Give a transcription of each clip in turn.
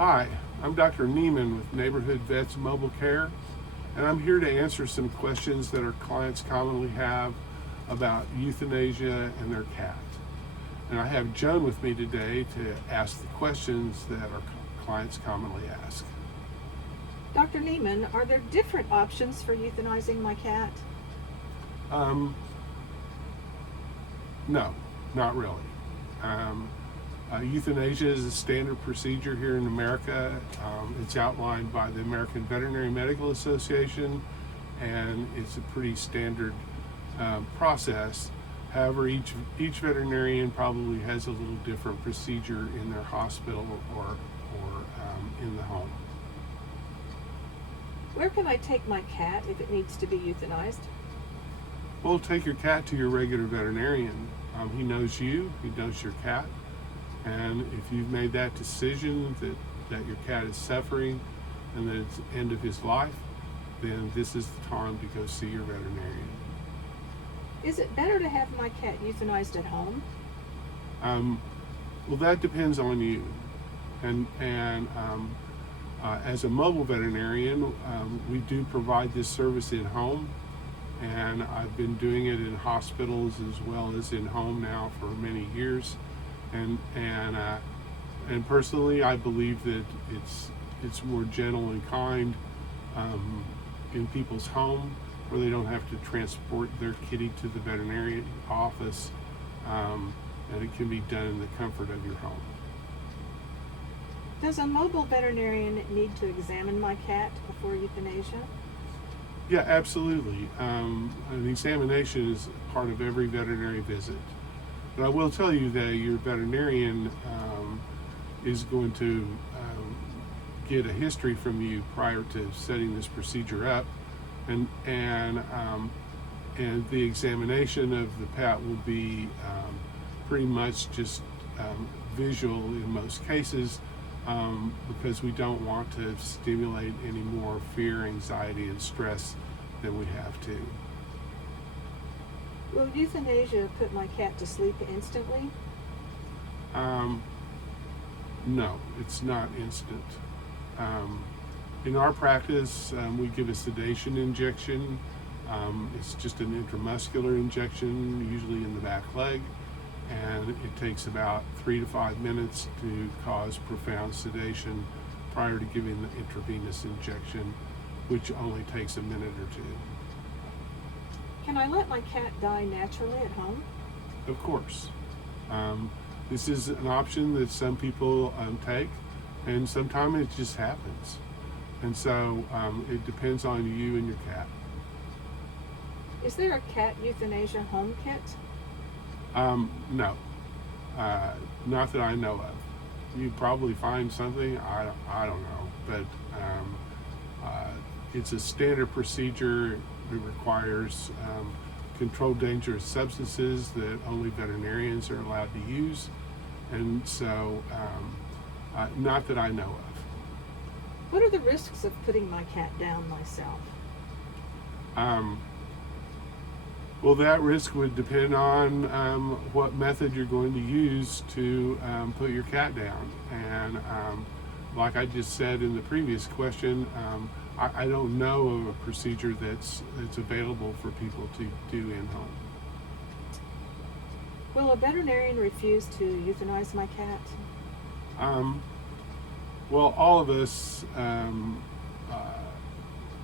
Hi, I'm Dr. Neiman with Neighborhood Vets Mobile Care, and I'm here to answer some questions that our clients commonly have about euthanasia and their cat. And I have Joan with me today to ask the questions that our clients commonly ask. Dr. Neiman, are there different options for euthanizing my cat? No, not really. Euthanasia is a standard procedure here in America. It's outlined by the American Veterinary Medical Association, and it's a pretty standard process. However, each veterinarian probably has a little different procedure in their hospital or in the home. Where can I take my cat if it needs to be euthanized? Well, take your cat to your regular veterinarian. He knows you, he knows your cat, and if you've made that decision that your cat is suffering and that it's the end of his life, then this is the time to go see your veterinarian. Is it better to have my cat euthanized at home? Well, that depends on you. And as a mobile veterinarian, we do provide this service in home, and I've been doing it in hospitals as well as in home now for many years. And personally, I believe that it's more gentle and kind in people's home, where they don't have to transport their kitty to the veterinary office, and it can be done in the comfort of your home. Does a mobile veterinarian need to examine my cat before euthanasia? Yeah, absolutely. An examination is part of every veterinary visit. But I will tell you that your veterinarian is going to get a history from you prior to setting this procedure up, and the examination of the pet will be pretty much just visual in most cases, because we don't want to stimulate any more fear, anxiety, and stress than we have to. Will euthanasia put my cat to sleep instantly? No, it's not instant. In our practice, we give a sedation injection. It's just an intramuscular injection, usually in the back leg, and it takes about 3 to 5 minutes to cause profound sedation prior to giving the intravenous injection, which only takes a minute or two. Can I let my cat die naturally at home? Of course. This is an option that some people take, and sometimes it just happens. And so it depends on you and your cat. Is there a cat euthanasia home kit? No, not that I know of. You probably find something, I don't know, but it's a standard procedure. It requires controlled dangerous substances that only veterinarians are allowed to use, and so not that I know of. What are the risks of putting my cat down myself? Well, that risk would depend on what method you're going to use to put your cat down. And like I just said in the previous question, I don't know of a procedure that's available for people to do in home. Will a veterinarian refuse to euthanize my cat? Well, all of us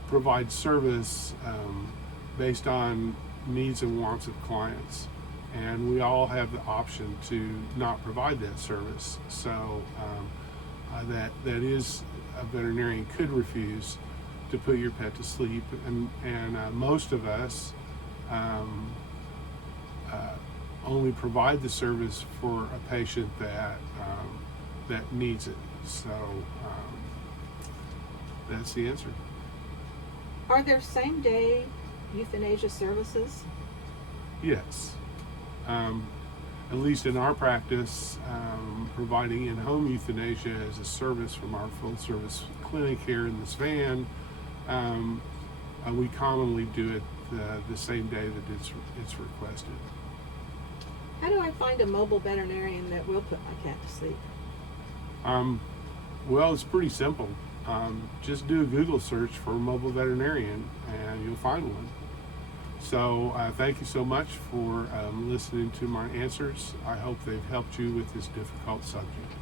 provide service based on needs and wants of clients, and we all have the option to not provide that service. So that is, a veterinarian could refuse to put your pet to sleep, and most of us only provide the service for a patient that needs it. So that's the answer. Are there same-day euthanasia services? Yes. At least in our practice, providing in-home euthanasia as a service from our full-service clinic here in this van, we commonly do it the same day that it's requested. How do I find a mobile veterinarian that will put my cat to sleep? Well, it's pretty simple. Just do a Google search for mobile veterinarian and you'll find one. So thank you so much for listening to my answers. I hope they've helped you with this difficult subject.